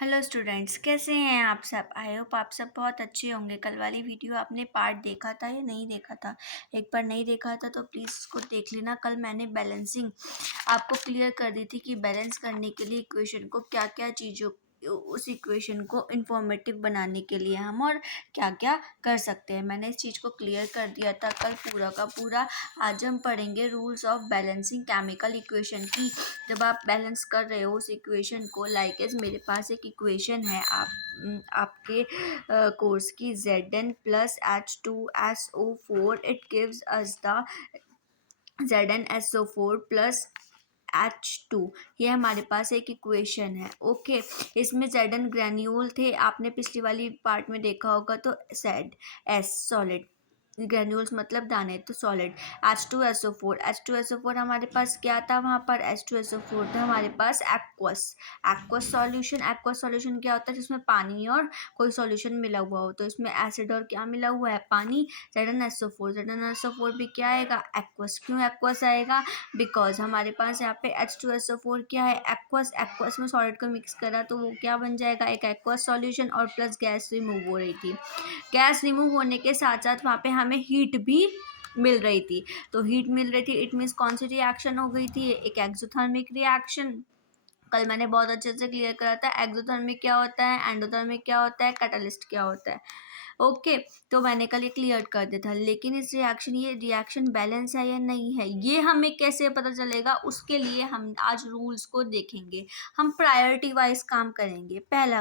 Hello students, कैसे हैं आप सब। आई होप आप सब बहुत अच्छे होंगे। कल वाली वीडियो आपने पार्ट देखा था या नहीं देखा था? एक बार नहीं देखा था तो प्लीज़ उसको देख लेना। कल मैंने बैलेंसिंग आपको क्लियर कर दी थी कि बैलेंस करने के लिए इक्वेशन को क्या क्या चीज़ों उस इक्वेशन को इंफॉर्मेटिव बनाने के लिए हम और क्या क्या कर सकते हैं। मैंने इस चीज़ को क्लियर कर दिया था कल पूरा का पूरा। आज हम पढ़ेंगे rules of balancing chemical equation की। जब आप बैलेंस कर रहे हो उस इक्वेशन को, लाइक एज मेरे पास एक इक्वेशन है आपके कोर्स की, Zn+H2SO4, it gives us the ZnSO4+H2। ये हमारे पास एक इक्वेशन है। ओके, इसमें Zn ग्रेन्यूल थे, आपने पिछली वाली पार्ट में देखा होगा। तो ZS सॉलिड, ग्रेन्यूल्स मतलब दाने, तो सॉलिड। H2SO4 हमारे पास क्या था वहाँ पर? H2SO4 था हमारे पास एक्वस सॉल्यूशन क्या होता है? जिसमें पानी और कोई सॉल्यूशन मिला हुआ हो। तो इसमें एसिड और क्या मिला हुआ है? पानी। ZnSO4 भी क्या आएगा? एक्वस। क्यों एक्वस आएगा? बिकॉज हमारे पास यहाँ पे H2SO4 क्या है? एक्वस में सॉलिड को मिक्स करा तो वो क्या बन जाएगा? एक एक्वस सॉल्यूशन, और प्लस गैस रिमूव हो रही थी। गैस रिमूव होने के साथ साथ वहाँ पे हमें हीट भी मिल रही थी। तो हीट मिल रही थी, इट मीन्स कौन सी रिएक्शन हो गई थी? एक एक्सोथर्मिक रिएक्शन। कल मैंने बहुत अच्छे से क्लियर करा था एक्सोथर्मिक क्या होता है, एंडोथर्मिक क्या होता है, कैटलिस्ट क्या होता है। ओके, तो मैंने कल ये क्लियर कर दिया था। लेकिन ये रिएक्शन बैलेंस है या नहीं है, ये हमें कैसे पता चलेगा? उसके लिए हम आज रूल्स को देखेंगे। हम प्रायोरिटी वाइज काम करेंगे। पहला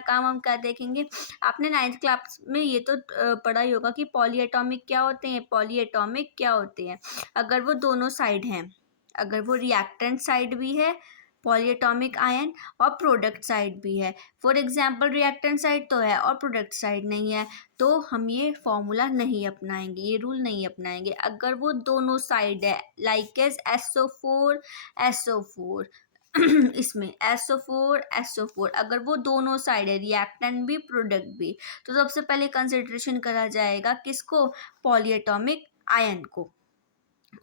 काम हम क्या देखेंगे? आपने 9th क्लास में ये तो पढ़ा ही होगा कि पॉलीएटॉमिक क्या होते हैं। अगर वो दोनों साइड हैं, अगर वो रिएक्टेंट साइड भी है पॉलीएटॉमिक आयन, और प्रोडक्ट साइड भी है। फॉर एग्जाम्पल रिएक्टेंट साइड तो है और प्रोडक्ट साइड नहीं है, तो हम ये फॉर्मूला नहीं अपनाएंगे, ये रूल नहीं अपनाएंगे। अगर वो दोनों साइड है, लाइक एज SO4 इसमें SO4 अगर वो दोनों साइड है, रिएक्टेंट भी प्रोडक्ट भी, तो सबसे पहले कंसिडरेशन करा जाएगा किसको? पॉलीएटॉमिक आयन को।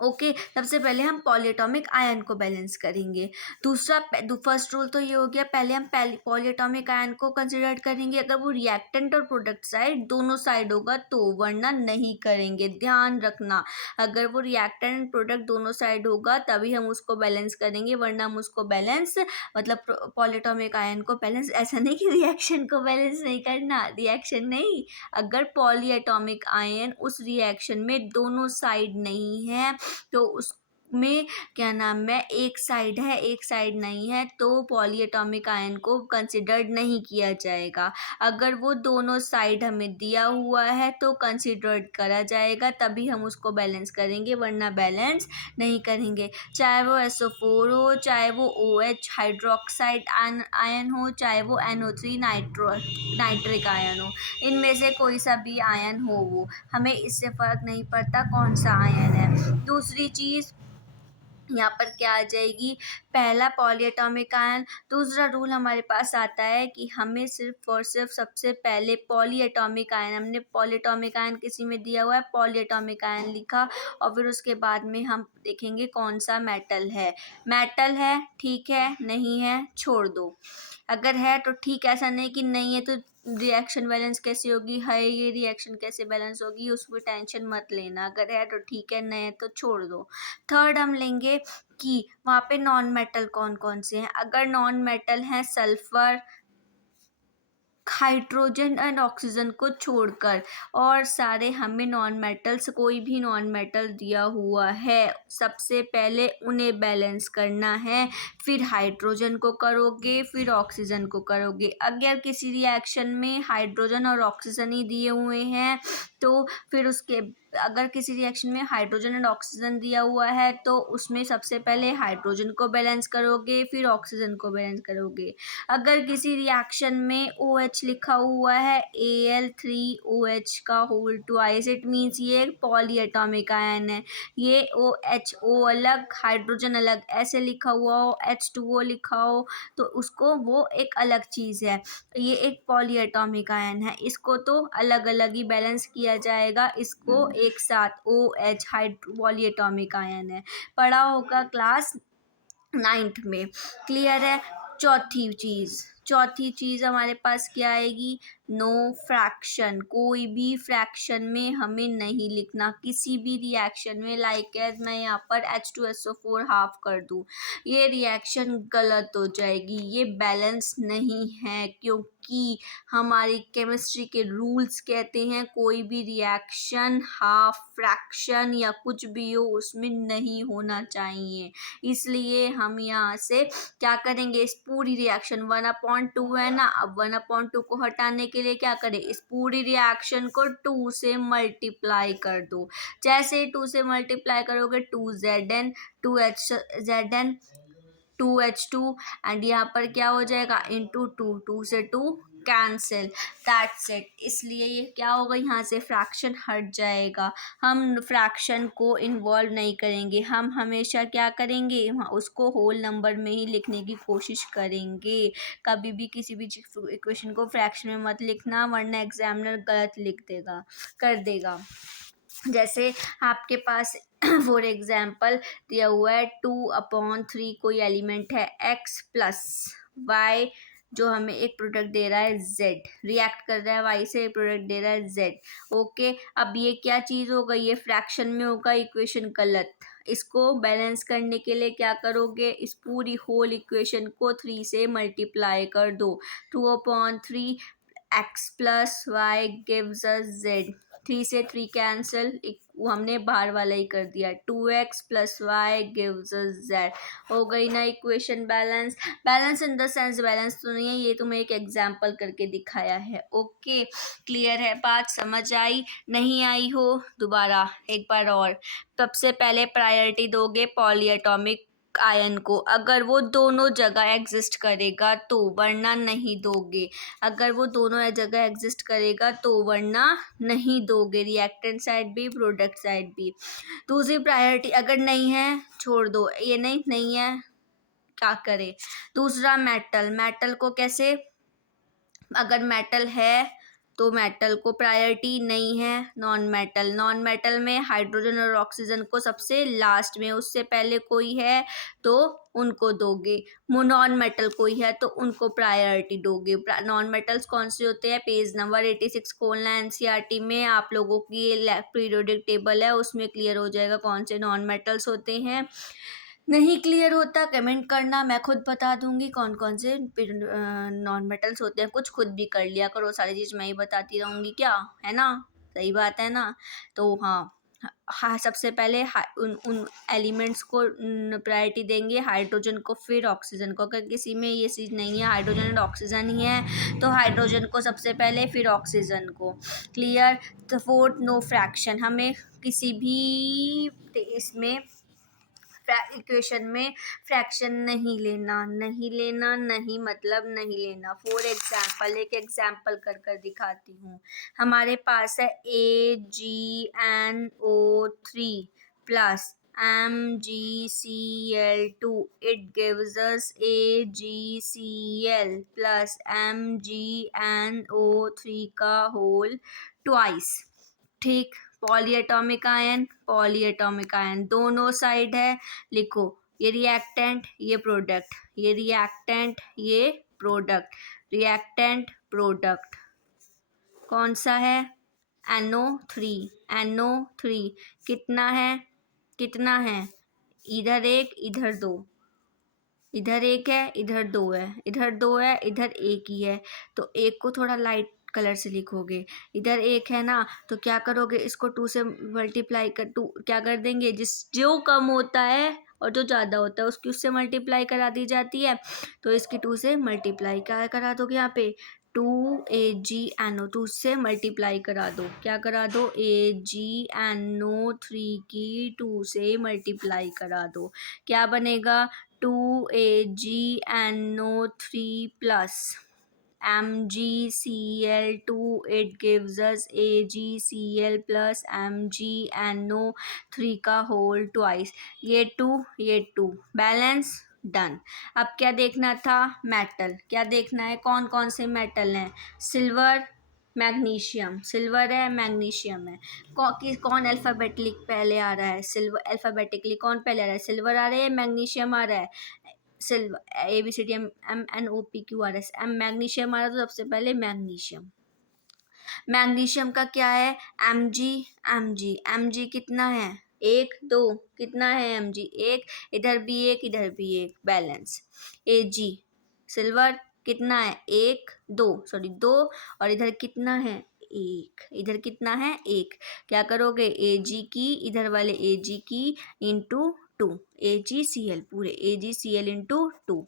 ओके, सबसे पहले हम पॉलीएटॉमिक आयन को बैलेंस करेंगे। फर्स्ट रूल तो ये हो गया, पहले हम पॉलीएटॉमिक आयन को कंसिडर करेंगे। अगर वो रिएक्टेंट और प्रोडक्ट साइड दोनों साइड होगा तो, वरना नहीं करेंगे। ध्यान रखना, अगर वो रिएक्टेंट एंड प्रोडक्ट दोनों साइड होगा तभी हम उसको बैलेंस करेंगे, वरना हम उसको बैलेंस मतलब पॉलीएटॉमिक आयन को बैलेंस, ऐसा नहीं कि रिएक्शन को बैलेंस नहीं करना, रिएक्शन नहीं। अगर पॉलीएटॉमिक आयन उस रिएक्शन में दोनों साइड नहीं है तो उसमें क्या नाम है, एक साइड है एक साइड नहीं है, तो पॉलीएटॉमिक आयन को कंसिडर्ड नहीं किया जाएगा। अगर वो दोनों साइड हमें दिया हुआ है तो कंसिडर्ड करा जाएगा, तभी हम उसको बैलेंस करेंगे, वरना बैलेंस नहीं करेंगे। चाहे वो SO4 हो, चाहे वो OH हाइड्रोक्साइड आयन हो, चाहे वो NO3 नाइट्रिक आयन हो, इनमें से कोई सा भी आयन हो, वो हमें इससे फ़र्क नहीं पड़ता कौन सा आयन है। दूसरी चीज़ यहाँ पर क्या आ जाएगी? पहला पॉलीएटॉमिक आयन। दूसरा रूल हमारे पास आता है कि हमें सिर्फ और सिर्फ सबसे पहले पॉलीएटॉमिक आयन, हमने पॉलीएटॉमिक आयन किसी में दिया हुआ है, पॉलीएटॉमिक आयन लिखा, और फिर उसके बाद में हम देखेंगे कौन सा मेटल है, ठीक है, नहीं है छोड़ दो। अगर है तो ठीक है, ऐसा नहीं कि नहीं है तो रिएक्शन बैलेंस कैसे होगी, है ये रिएक्शन कैसे बैलेंस होगी, उसकी टेंशन मत लेना। अगर है तो ठीक है, नहीं है तो छोड़ दो। थर्ड हम लेंगे कि वहाँ पे नॉन मेटल कौन कौन से हैं। अगर नॉन मेटल हैं सल्फर, हाइड्रोजन एंड ऑक्सीजन को छोड़कर, और सारे हमें नॉन मेटल्स, कोई भी नॉन मेटल दिया हुआ है, सबसे पहले उन्हें बैलेंस करना है, फिर हाइड्रोजन को करोगे, फिर ऑक्सीजन को करोगे। अगर किसी रिएक्शन में हाइड्रोजन और ऑक्सीजन ही दिए हुए हैं तो फिर उसके, अगर किसी रिएक्शन में हाइड्रोजन एंड ऑक्सीजन दिया हुआ है तो उसमें सबसे पहले हाइड्रोजन को बैलेंस करोगे, फिर ऑक्सीजन को बैलेंस करोगे। अगर किसी रिएक्शन में OH लिखा हुआ है, Al3OH का होल ट्वाइस, इट मीन्स ये पॉलीएटॉमिक आयन है। ये OHO अलग, हाइड्रोजन अलग, ऐसे लिखा हुआ हो, H2O लिखा हो, तो उसको वो एक अलग चीज़ है। ये एक पॉलीएटॉमिक आयन है, इसको तो अलग अलग ही बैलेंस किया जाएगा, इसको एक साथ OH पॉलीएटॉमिक आयन है, पढ़ा होगा क्लास 9th में। क्लियर है? चौथी चीज़ हमारे पास क्या आएगी, नो फ्रैक्शन, कोई भी फ्रैक्शन में हमें नहीं लिखना किसी भी रिएक्शन में। लाइक एज मैं यहाँ पर H2SO4 हाफ कर दूँ, ये रिएक्शन गलत हो जाएगी, ये बैलेंस नहीं है, क्योंकि हमारी केमिस्ट्री के रूल्स कहते हैं कोई भी रिएक्शन हाफ फ्रैक्शन या कुछ भी हो उसमें नहीं होना चाहिए। इसलिए हम यहाँ से क्या करेंगे, इस पूरी रिएक्शन 1/2 है ना, अब 1/2 को हटाने के लिए क्या करें, इस पूरी रिएक्शन को 2 से मल्टीप्लाई कर दो। जैसे 2 से मल्टीप्लाई करोगे 2Zn, 2HZn, 2H2 एंड यहाँ पर क्या हो जाएगा, इंटू 2, 2 से 2 कैंसिल, दैट्स इट। इसलिए ये क्या होगा, यहाँ से फ्रैक्शन हट जाएगा, हम फ्रैक्शन को इन्वॉल्व नहीं करेंगे, हम हमेशा क्या करेंगे, उसको होल नंबर में ही लिखने की कोशिश करेंगे। कभी भी किसी भी इक्वेशन को फ्रैक्शन में मत लिखना, वरना एग्जामिनर गलत लिख देगा, कर देगा। जैसे आपके पास फॉर एग्जाम्पल दिया हुआ है 2/3 कोई एलिमेंट है x प्लस वाई, जो हमें एक प्रोडक्ट दे रहा है z, रिएक्ट कर रहा है y से, एक प्रोडक्ट दे रहा है z। ओके, अब ये क्या चीज़ होगा, ये फ्रैक्शन में होगा, इक्वेशन गलत। इसको बैलेंस करने के लिए क्या करोगे, इस पूरी होल इक्वेशन को 3 से मल्टीप्लाई कर दो। 2/3 x plus Y gives us z, 3 से 3 कैंसिल, वो हमने बाहर वाला ही कर दिया, 2x plus Y gives us z। हो गई ना equation balance. Balance in the sense balance तो नहीं है, ये तुम्हें एक एग्जाम्पल करके दिखाया है। ओके, क्लियर है बात, समझ आई, नहीं आई हो दोबारा एक बार और। सबसे पहले प्रायोरिटी दोगे पॉलीएटॉमिक आयन को, अगर वो दोनों जगह एग्जिस्ट करेगा तो, वरना नहीं दोगे। अगर वो दोनों जगह एग्जिस्ट करेगा तो, वरना नहीं दोगे, रिएक्टेंट साइड भी प्रोडक्ट साइड भी। दूसरी प्रायोरिटी अगर नहीं है छोड़ दो, ये नहीं है क्या करे। दूसरा मेटल, मेटल को कैसे, अगर मेटल है तो मेटल को प्रायोरिटी नहीं है। नॉन मेटल, नॉन मेटल में हाइड्रोजन और ऑक्सीजन को सबसे लास्ट में, उससे पहले कोई है तो उनको दोगे। नॉन मेटल कोई है तो उनको प्रायोरिटी दोगे। नॉन मेटल्स कौन से होते हैं, पेज नंबर 86 खोलना है एनसीईआरटी में, आप लोगों की ये पीरियोडिक टेबल है उसमें क्लियर हो जाएगा कौन से नॉन मेटल्स होते हैं। नहीं क्लियर होता कमेंट करना, मैं खुद बता दूंगी कौन कौन से नॉन मेटल्स होते हैं, कुछ खुद भी कर लिया करो, सारी चीज़ मैं ही बताती रहूँगी क्या, है ना, सही बात है ना। तो हाँ, सबसे पहले उन उन एलिमेंट्स को प्रायोरिटी देंगे, हाइड्रोजन को फिर ऑक्सीजन को। अगर किसी में ये चीज़ नहीं है, हाइड्रोजन एंड ऑक्सीजन ही है तो हाइड्रोजन को सबसे पहले फिर ऑक्सीजन को। क्लियर। तो फोर्थ, नो फ्रैक्शन, हमें किसी भी इसमें इक्वेशन में फ्रैक्शन नहीं लेना, नहीं लेना, नहीं मतलब नहीं लेना। फॉर एग्जाम्पल, एक एग्जाम्पल कर कर दिखाती हूँ। हमारे पास है AgNO3 plus MgCl2, it gives us AgCl plus MgNO3 का होल ट्वाइस। ठीक, पॉलीएटॉमिक आयन, पॉलीएटॉमिक आयन दोनों साइड है, लिखो ये रिएक्टेंट ये प्रोडक्ट, ये रिएक्टेंट ये प्रोडक्ट, रिएक्टेंट प्रोडक्ट कौन सा है, NO3, NO3 कितना है, कितना है, इधर एक इधर दो, इधर एक है इधर दो है, इधर दो है इधर एक ही है, तो एक को थोड़ा लाइट कलर से लिखोगे। इधर एक है ना, तो क्या करोगे, इसको 2 से मल्टीप्लाई कर, 2 क्या कर देंगे, जो कम होता है और जो ज़्यादा होता है उसकी उससे मल्टीप्लाई करा दी जाती है, तो इसकी 2 से मल्टीप्लाई क्या करा दोगे, यहाँ पे 2AgNO, 2 से मल्टीप्लाई करा दो, क्या करा दो, AgNO3 की 2 से मल्टीप्लाई करा दो, क्या बनेगा, 2AgNO3 plus MgCl2, it gives us AgCl plus MgNO3 का होल ट्वाइस, ये 2 बैलेंस, डन। अब क्या देखना था, मेटल, क्या देखना है, कौन कौन से मेटल हैं, सिल्वर मैग्नीशियम, सिल्वर है मैग्नीशियम है। कौन अल्फ़ाबेटिकली पहले आ रहा है, सिल्वर अल्फ़ाबेटिकली कौन पहले आ रहा है, सिल्वर आ रहा है या मैग्नीशियम आ रहा है, silver, A B C D M, M N O P Q R S, M magnesium आ रहा तो सबसे पहले मैग्नीशियम। मैग्नीशियम का क्या है, M G, M G, M G कितना है, एक दो, कितना है एम जी, एक, इधर भी एक, इधर भी एक, बैलेंस। ए जी सिल्वर कितना है, एक दो, सॉरी दो, और इधर कितना है, एक, इधर कितना है, एक। क्या करोगे, ए जी की, इधर वाले ए जी की into two, A G C L, पूरे A G C L into two,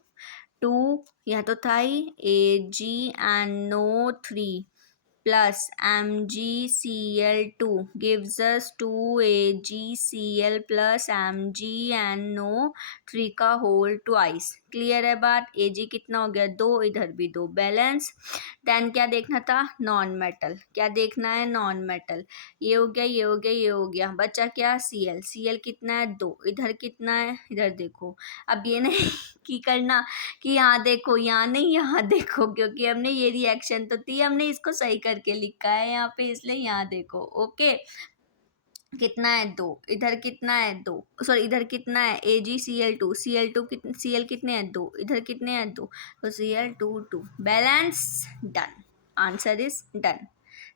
two यह तो था ही, A G and NO three plus MgCl2 gives us 2AgCl plus MgNO3 का होल ट्वाइस। क्लियर है बात, Ag कितना हो गया, दो, इधर भी दो, बैलेंस। देन क्या देखना था, नॉन मेटल, क्या देखना है, नॉन मेटल। ये हो गया, ये हो गया, ये हो गया, बचा क्या, Cl, Cl कितना है, दो, इधर कितना है, इधर देखो। अब ये नहीं कि करना कि यहाँ देखो, यहाँ नहीं, यहाँ देखो, क्योंकि हमने ये रिएक्शन तो थी, हमने इसको सही करके लिखा है यहाँ पे, इसलिए यहाँ देखो। ओके, कितना है, दो, इधर कितना है, दो, सॉरी इधर कितना है, AgCl2, Cl2 कितने, Cl कितने हैं, दो, इधर कितने हैं, दो, तो Cl2 2, balance, done, answer is done.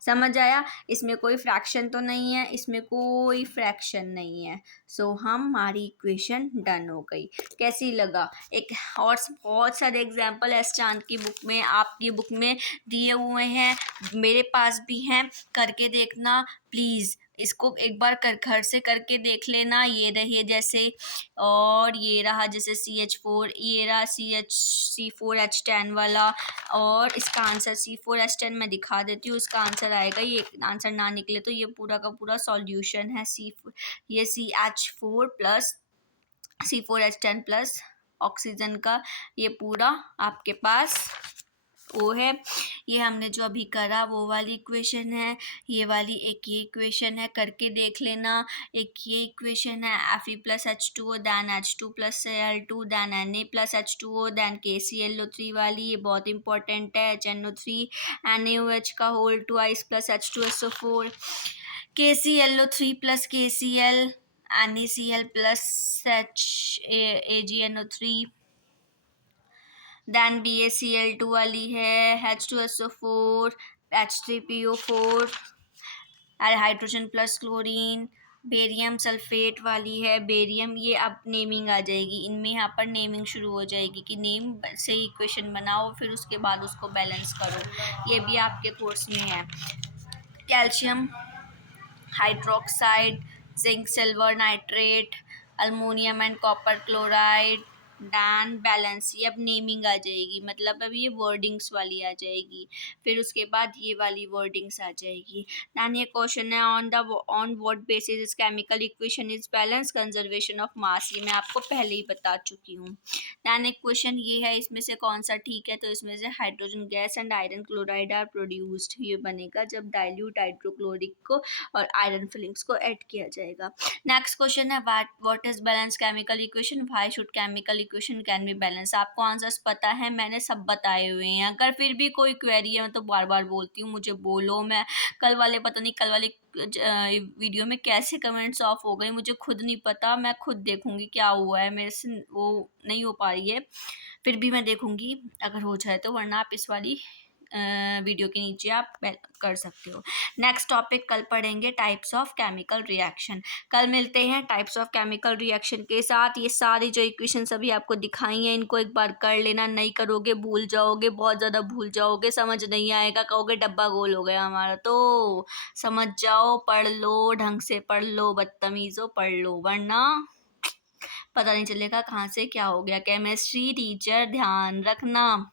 समझ आया, इसमें कोई फ्रैक्शन तो नहीं है, इसमें कोई फ्रैक्शन नहीं है, सो हमारी इक्वेशन डन हो गई। कैसी लगा, एक और बहुत सारे एग्जाम्पल एस चांद की बुक में, आपकी बुक में दिए हुए हैं, मेरे पास भी हैं, करके देखना प्लीज़, इसको एक बार घर से करके देख लेना। ये रही जैसे, और ये रहा जैसे CH4, ये रहा C4H10 वाला, और इसका आंसर C4H10 मैं दिखा देती हूँ, इसका आंसर आएगा, ये आंसर ना निकले तो ये पूरा का पूरा सॉल्यूशन है। ये CH4 plus C4H10 plus oxygen का ये पूरा आपके पास वो है। ये हमने जो अभी करा वो वाली इक्वेशन है, ये वाली एक ये इक्वेशन है, करके देख लेना। एक ये इक्वेशन है, Fe plus H2O then H2 plus Cl2 then Na plus H2O then KClO3 वाली, ये बहुत इंपॉर्टेंट है, HNO3 NaOH का whole twice plus H2SO4, KClO3 plus KCl NaCl plus AgNO3, then BaCl2 वाली है, H2SO4, H3PO4, hydrogen plus chlorine, barium sulphate वाली है, barium, ये अब नेमिंग आ जाएगी इनमें, यहाँ पर नेमिंग शुरू हो जाएगी कि नेम से इक्वेशन बनाओ, फिर उसके बाद उसको बैलेंस करो, ये भी आपके कोर्स में है। Calcium hydroxide, zinc silver nitrate, aluminium and copper chloride, then balance, ये अब नेमिंग आ जाएगी, मतलब अब ये वर्डिंग्स वाली आ जाएगी, फिर उसके बाद ये वाली वर्डिंग्स आ जाएगी। दैन ये क्वेश्चन है, ऑन व्हाट बेसिस इस chemical equation is balance conservation of mass, ये मैं आपको पहले ही बता चुकी हूँ। दैन एक क्वेश्चन ये है, इसमें से कौन सा ठीक है, तो इसमें से hydrogen gas and iron chloride are produced, ये बनेगा जब डाइल्यूट हाइड्रोक्लोरिक को और आयरन फिलिंग्स को ऐड किया जाएगा। नेक्स्ट क्वेश्चन है, what is balance chemical equation, why should chemical equation can be balance, आपको आंसर्स पता है, मैंने सब बताए हुए हैं, अगर फिर भी कोई क्वेरी है, मैं तो बार बार बोलती हूँ, मुझे बोलो, मैं कल वाले पता नहीं कल वाले वीडियो में कैसे कमेंट्स ऑफ हो गए, मुझे खुद नहीं पता, मैं खुद देखूंगी क्या हुआ है, मेरे से वो नहीं हो पा रही है, फिर भी मैं देखूंगी, अगर हो जाए तो, वरना आप इस वाली वीडियो के नीचे आप कर सकते हो। नेक्स्ट टॉपिक कल पढ़ेंगे, टाइप्स ऑफ केमिकल रिएक्शन। कल मिलते हैं टाइप्स ऑफ केमिकल रिएक्शन के साथ। ये सारी जो इक्वेशन सभी आपको दिखाई हैं, इनको एक बार कर लेना, नहीं करोगे भूल जाओगे, बहुत ज़्यादा भूल जाओगे, समझ नहीं आएगा, कहोगे डब्बा गोल हो गया हमारा, तो समझ जाओ, पढ़ लो, ढंग से पढ़ लो, बदतमीज़ो पढ़ लो, वरना पता नहीं चलेगा कहाँ से क्या हो गया। केमिस्ट्री टीचर ध्यान रखना,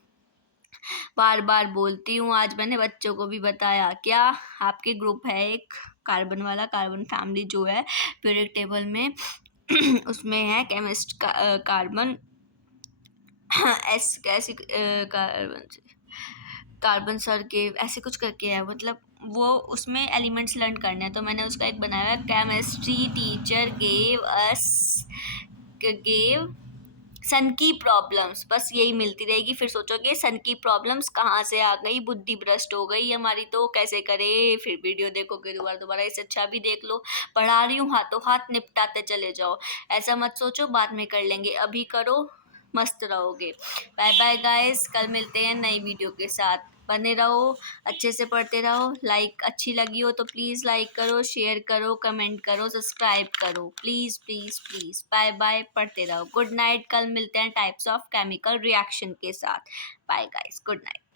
बार बार बोलती हूँ, आज मैंने बच्चों को भी बताया, क्या आपके ग्रुप है एक कार्बन वाला, कार्बन फैमिली जो है पीरियड टेबल में उसमें है केमिस्ट कार्बन कैसी कार्बन सर के ऐसे कुछ करके है, मतलब वो उसमें एलिमेंट्स लर्न करने हैं, तो मैंने उसका एक बनाया, केमिस्ट्री टीचर गेव सन की प्रॉब्लम्स, बस यही मिलती रहेगी, फिर सोचोगे सन की प्रॉब्लम्स कहाँ से आ गई, बुद्धि भ्रष्ट हो गई हमारी, तो कैसे करे, फिर वीडियो देखोगे दोबारा, इससे अच्छा भी देख लो, पढ़ा रही हूँ हाथों हाथ निपटाते चले जाओ, ऐसा मत सोचो बाद में कर लेंगे, अभी करो, मस्त रहोगे। बाय बाय गाइस, कल मिलते हैं नई वीडियो के साथ। बने रहो, अच्छे से पढ़ते रहो। लाइक अच्छी लगी हो तो प्लीज़ लाइक करो, शेयर करो, कमेंट करो, सब्सक्राइब करो, please please please. Bye bye, पढ़ते रहो। गुड नाइट, कल मिलते हैं टाइप्स ऑफ केमिकल रिएक्शन के साथ। Bye guys, good night.